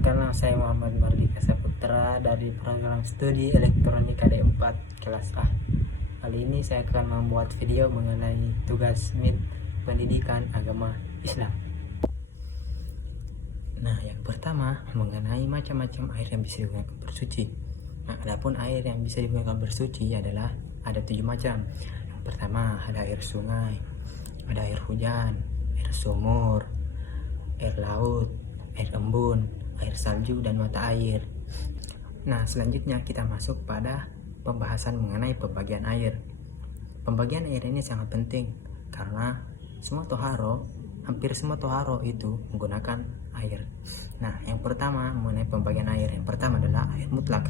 Perkenalkan, saya Muhammad Mardika Saputra dari program studi elektronika D4 kelas A. Kali ini saya akan membuat video mengenai tugas MIT pendidikan agama Islam. Nah, yang pertama mengenai macam-macam air yang bisa digunakan bersuci. Nah, adapun air yang bisa digunakan bersuci adalah ada 7 macam. Yang pertama ada air sungai, ada air hujan, air sumur, air laut, air embun, air salju, dan mata air. Nah, selanjutnya kita masuk pada pembahasan mengenai pembagian air. Pembagian air ini sangat penting karena hampir semua toharo itu menggunakan air. Nah, yang pertama mengenai pembagian air, yang pertama adalah air mutlak.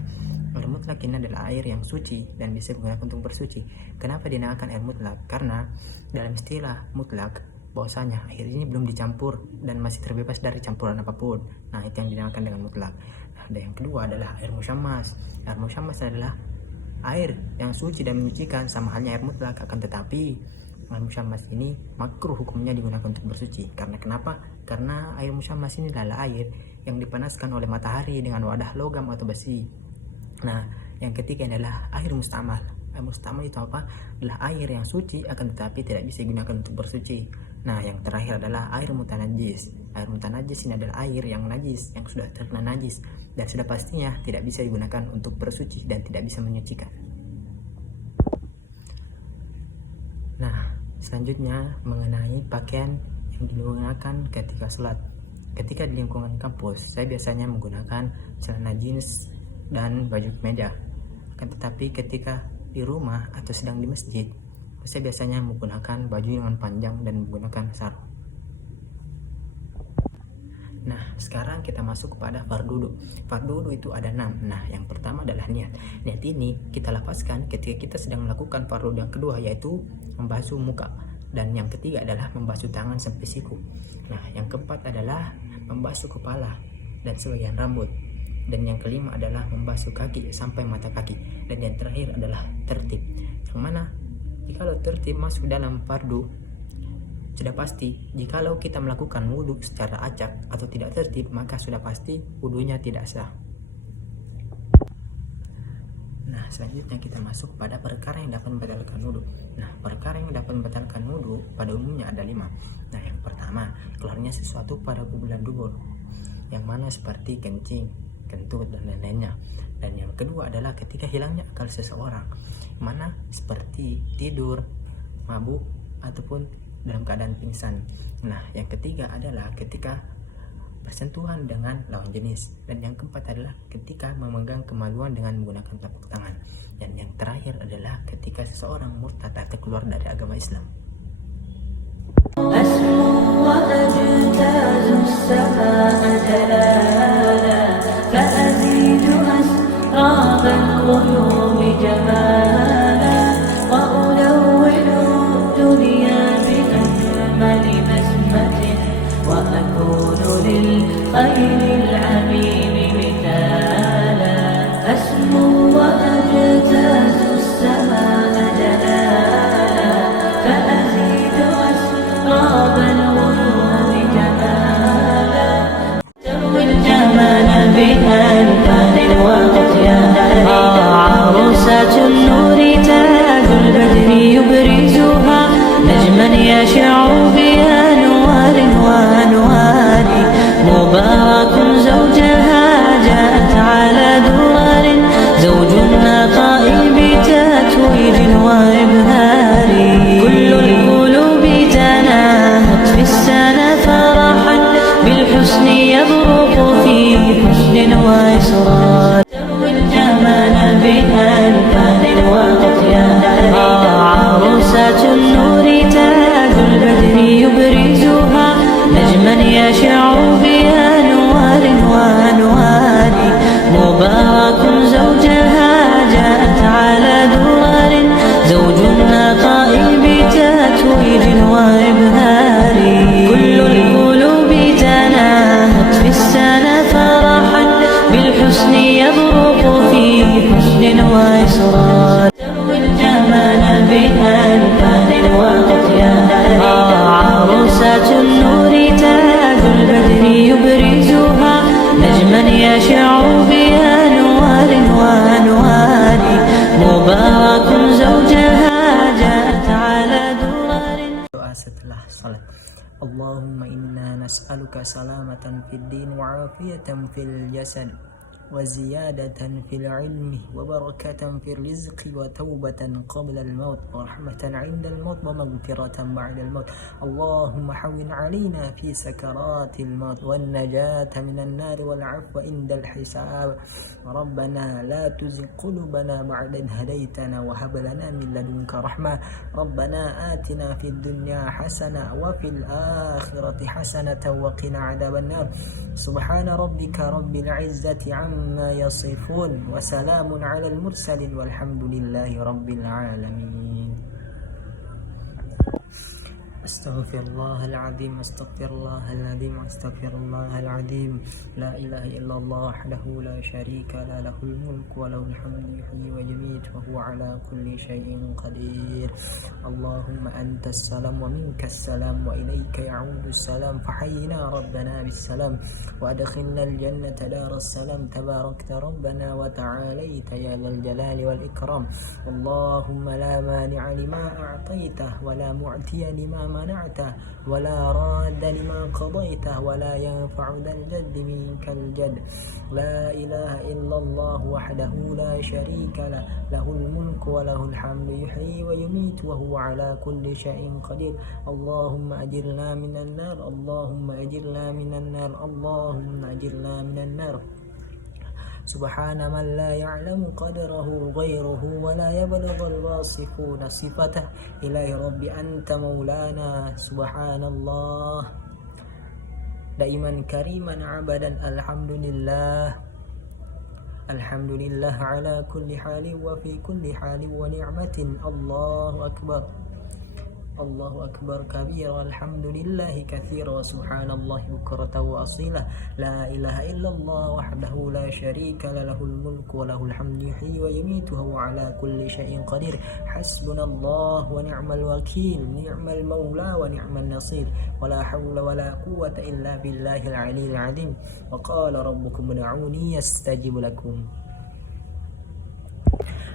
Air mutlak ini adalah air yang suci dan bisa digunakan untuk bersuci. Kenapa dinamakan air mutlak? Karena dalam istilah mutlak bahwasanya air ini belum dicampur dan masih terbebas dari campuran apapun. Nah, itu yang dinamakan dengan mutlak. Nah, dan yang kedua adalah air musyammas. Air musyammas adalah air yang suci dan menyucikan, sama halnya air mutlak, akan tetapi air musyammas ini makruh hukumnya digunakan untuk bersuci. Karena kenapa? Karena air musyammas ini adalah air yang dipanaskan oleh matahari dengan wadah logam atau besi. Nah, yang ketiga adalah air mustamal. Air mustamal itu apa? Adalah air yang suci akan tetapi tidak bisa digunakan untuk bersuci. Nah, yang terakhir adalah air mutanajis. Air mutanajis ini adalah air yang najis, yang sudah terkena najis dan sudah pastinya tidak bisa digunakan untuk bersuci dan tidak bisa menyucikan. Nah, selanjutnya mengenai pakaian yang digunakan ketika sholat. Ketika di lingkungan kampus, saya biasanya menggunakan celana jeans dan baju kemeja. Akan tetapi ketika di rumah atau sedang di masjid, saya biasanya menggunakan baju lengan panjang dan menggunakan sarung. Nah, sekarang kita masuk kepada fardudu. Fardudu itu ada 6. Nah, yang pertama adalah niat. Niat ini kita lafazkan ketika kita sedang melakukan fardudu yang kedua, yaitu membasuh muka. Dan yang ketiga adalah membasuh tangan sampai siku. Nah, yang keempat adalah membasuh kepala dan sebagian rambut. Dan yang kelima adalah membasuh kaki sampai mata kaki. Dan yang terakhir adalah tertib. Yang mana jikalau tertib masuk dalam fardu, sudah pasti jikalau kita melakukan wudhu secara acak atau tidak tertib, maka sudah pasti wudhunya tidak sah. Nah, selanjutnya kita masuk pada perkara yang dapat membatalkan wudhu. Nah, perkara yang dapat membatalkan wudhu pada umumnya ada 5. Nah, yang pertama, keluarnya sesuatu pada bulan dubur, yang mana seperti kencing, kentut, dan lain-lainnya. Dan yang kedua adalah ketika hilangnya akal seseorang, mana seperti tidur, mabuk, ataupun dalam keadaan pingsan. Nah, yang ketiga adalah ketika bersentuhan dengan lawan jenis. Dan yang keempat adalah ketika memegang kemaluan dengan menggunakan telapak tangan. Dan yang terakhir adalah ketika seseorang murtad atau keluar dari agama Islam. عروسة النور تاج البدر يبرزها نجما يشع بأنوار وأنوار مبارك زوجها جاءت على درر زوج النقاء بتتويج وإبهار كل القلوب تناهت في السنة فرحا بالحسن يبرق في حسن وإسرار تروي الجمال بألوان وأطيار عروسة النور تاج البدر يبرزها نجما يشع بأنوار وأنوار مبارك زوجها جاءت على درر زوج النقاء بتتويج وإبهار كل القلوب تناهت في السنة فرحا بالحسن نجما يشع بأنوار وأنوار مبارك زوجها جاءت على درر. Doa setelah salat. Allahumma inna nas'aluka salamatan fid din wa afiyatan fil jasad wa ziyadatan fil ilmi wa barakatan fil rizqi wa taubatan qabla al maut wa rahmatan 'inda al maut wa maghfiratan ba'da al maut. Allahumma hawwin 'alaina fi sakaratil maut wan najata minan nar wal 'afwa 'inda al hisab. Rabbana la tuzigh qulubana ba'da idh hadaytana wa hab lana min ladunka rahmah. Rabbana atina fid dunya hasanah wa fil akhirati hasanatan wa qina 'adzaban nar. Subhana rabbika rabbil 'izzati 'amma yasifun wa salamun 'alal mursalin walhamdulillahi rabbil alamin. Astaghfirullahaladzim, astaghfirullahaladzim, astaghfirullahaladzim. La ilaha illallah wahdahu la syarika la, lahul mulku wa lahul hamdu yuhyi wa yumiit wa huwa ala kulli syai'in qadir. Allahumma antas salam wa minkas salam wa ilayka ya'udus salam fahayyina rabbana bis salam wa adkhilna al jannata daras salam tabarakta rabbana wa ta'alaita ya dzal jalali wal ikram. Allahumma la mani'a lima a'taita wa la mu'tiya lima منعته ولا راد لما قضيته ولا ينفع ذا الجد منك الجد. لا إله إلا الله وحده لا شريك له له الملك وله الحمد يحيي ويميت وهو على كل شيء قدير. اللهم أجرنا من النار اللهم أجرنا من النار اللهم أجرنا من النار. Subhana man la ya'lamu qadrahu ghayruhu wa la yablughu al-wasifuna sifatah. Ilahi rabbi anta maulana subhanallah daiman kariman abadan. Alhamdulillah alhamdulillah ala kulli halin wa fi kulli halin wa ni'matin. Allahu akbar Allahu akbar kabira alhamdulillahi katsira wa subhanallahi bukratan wa asila. La ilaha illallah wahdahu la syarika la, lahul mulku wa lahul hamdu yuhyi wa yumiitu wa huwa ala kulli syai'in qadir. Hasbunallah wa ni'mal wakil ni'mal maula wa ni'man nasir wa la hawla wa la quwwata illa billahil aliyyil azim. Wa qala rabbukum ud'uni astajib lakum.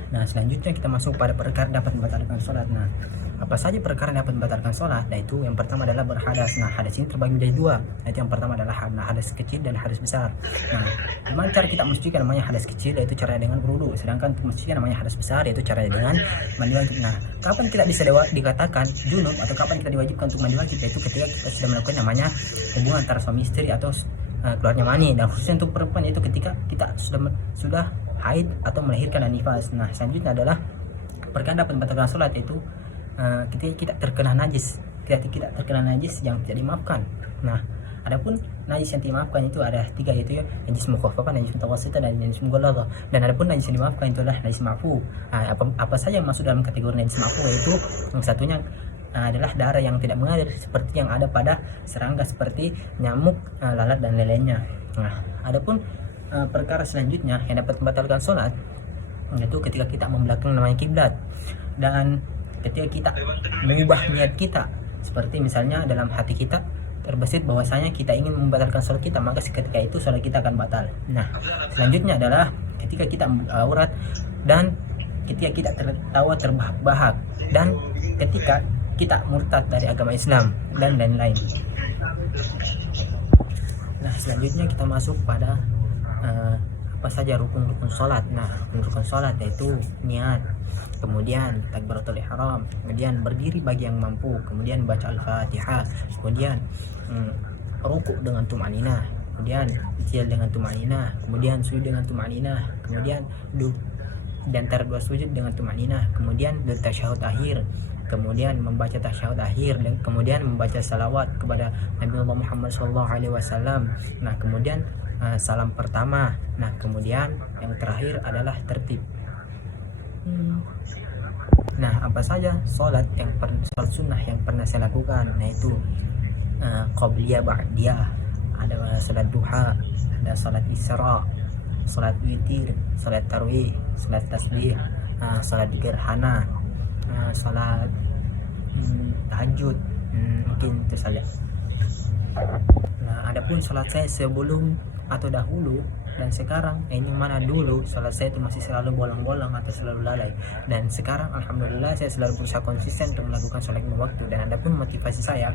Nah, selanjutnya kita masuk pada perkara dapat membatalkan salat. Nah, apa saja perkara dapat membatalkan sholat? Nah, itu yang pertama adalah berhadas. Nah, hadas ini terbagi menjadi dua. Nah, itu yang pertama adalah hadas kecil dan hadas besar. Nah, gimana cara kita mensucikan? Namanya hadas kecil yaitu caranya dengan berwudu. Sedangkan untuk mensucikan namanya hadas besar yaitu caranya dengan mandi wajib. Nah, kapan kita bisa dikatakan junub atau kapan kita diwajibkan untuk mandi wajib? Yaitu ketika kita sudah melakukan namanya hubungan antara suami istri atau keluarnya mani. Dan khususnya untuk perempuan yaitu ketika kita sudah haid atau melahirkan dan nifas. Nah, selanjutnya adalah perkara dapat membatalkan sholat yaitu ketika kita terkena najis, yang tidak dimaafkan. Nah, adapun najis yang dimaafkan itu ada tiga, yaitu najis mukhaffafah, najis mutawassithah, dan najis mughalladhah. Dan adapun najis yang dimaafkan itu adalah najis ma'fu. Nah, apa saja yang masuk dalam kategori najis ma'fu? Yaitu yang satunya adalah darah yang tidak mengalir seperti yang ada pada serangga seperti nyamuk, lalat dan lainnya. Nah, adapun perkara selanjutnya yang dapat membatalkan sholat yaitu ketika kita membelakang namanya kiblat, dan ketika kita mengubah niat kita, seperti misalnya dalam hati kita terbesit bahwasanya kita ingin membatalkan sholat kita, maka ketika itu sholat kita akan batal. Nah, selanjutnya adalah ketika kita aurat, dan ketika kita tertawa terbahak-bahak, dan ketika kita murtad dari agama Islam, dan lain-lain. Nah, selanjutnya kita masuk pada apa saja rukun-rukun sholat. Nah, rukun sholat yaitu niat, kemudian takbiratul ihram, kemudian berdiri bagi yang mampu, kemudian baca al-fatihah, kemudian rukuk dengan tumanina, kemudian i'tidal dengan tumanina, kemudian sujud dengan tumanina, kemudian duduk di antara dua sujud dengan tumanina, kemudian tasyahud akhir, kemudian membaca tasyahud akhir, dan kemudian membaca salawat kepada Nabi Muhammad SAW. Nah, kemudian salam pertama. Nah, kemudian yang terakhir adalah tertib. Nah, apa saja sholat sunnah yang pernah saya lakukan? Nah, itu qabliyah, ba'diyah, ada sholat duha, ada sholat isra, sholat witir, sholat tarawih, sholat tasbih, sholat gerhana, sholat tahajud, mungkin itu saja. Nah, adapun sholat saya sebelum atau dahulu dan sekarang, ini mana dulu sholat saya itu masih selalu bolong-bolong atau selalu lalai, dan sekarang alhamdulillah saya selalu berusaha konsisten untuk melakukan sholat lima waktu. Dan ada pun motivasi saya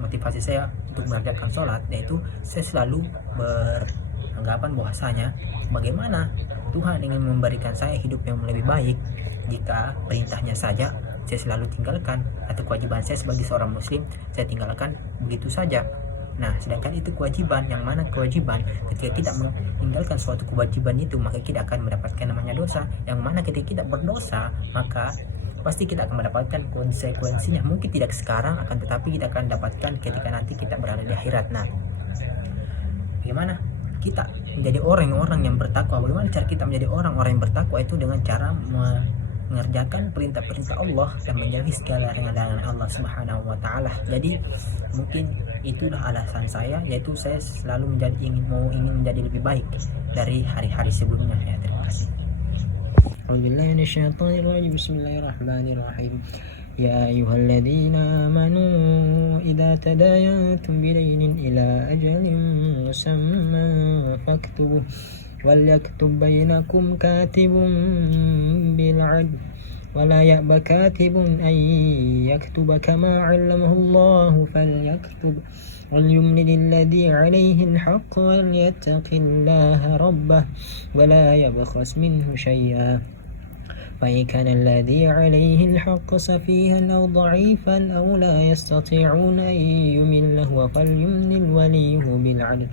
untuk mengerjakan sholat, yaitu saya selalu beranggapan bahwasanya bagaimana Tuhan ingin memberikan saya hidup yang lebih baik jika perintahnya saja saya selalu tinggalkan, atau kewajiban saya sebagai seorang muslim saya tinggalkan begitu saja. Nah, sedangkan itu kewajiban, yang mana kewajiban ketika kita meninggalkan suatu kewajiban itu, maka kita akan mendapatkan namanya dosa, yang mana ketika kita berdosa maka pasti kita akan mendapatkan konsekuensinya, mungkin tidak sekarang, akan tetapi kita akan dapatkan ketika nanti kita berada di akhirat. Nah, bagaimana kita menjadi orang-orang yang bertakwa? Bagaimana cara kita menjadi orang-orang yang bertakwa? Itu dengan cara mengerjakan perintah-perintah Allah dan menjauhi segala larangan Allah Subhanahu wa taala. Jadi mungkin itulah alasan saya, yaitu saya selalu ingin menjadi lebih baik dari hari-hari sebelumnya. Ya, terima kasih. A'udzubillahi minasyaitonir rajim. Bismillahirrahmanirrahim. يا أيها الذين آمنوا إذا تداينتم بدين إلى أجل مسمى فاكتبوه وليكتب بينكم كاتب بالعدل ولا يأب كاتب أن يكتب كما علمه الله فليكتب وليملل الذي عليه الحق وليتق الله ربه ولا يبخس منه شيئا فإن كان الذي عليه الحق سفيها أو ضعيفا أو لا يستطيعون أن يمل هو فليملل وليه بالعدل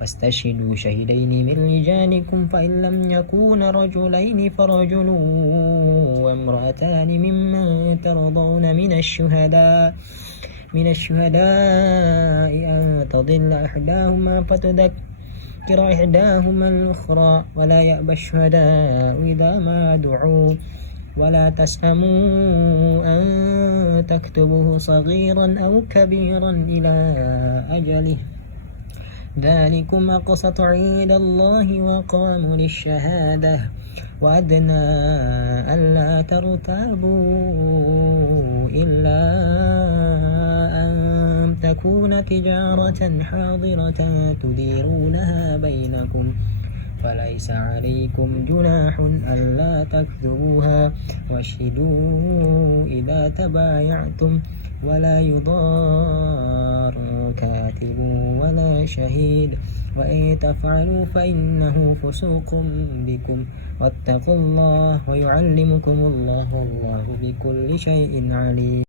واستشهدوا شهدين من رجالكم فإن لم يكونا رجلين فرجل وامرأتان ممن ترضون من الشهداء أن تضل إحداهما فتذكر إحداهما الأخرى ولا يأبى الشهداء إذا ما دعوا ولا تسأموا أن تكتبوه صغيرا أو كبيرا إلى أجله ذلكم أقسط عند الله وأقوم للشهادة وأدنى ألا ترتابوا إلا أن تكون تجارة حاضرة تديرونها بينكم فليس عليكم جناح ألا تكتبوها واشهدوا إذا تبايعتم ولا يضار كاتب ولا شهيد وإن تفعلوا فإنه فسوق بكم واتقوا الله ويعلمكم الله والله بكل شيء عليم.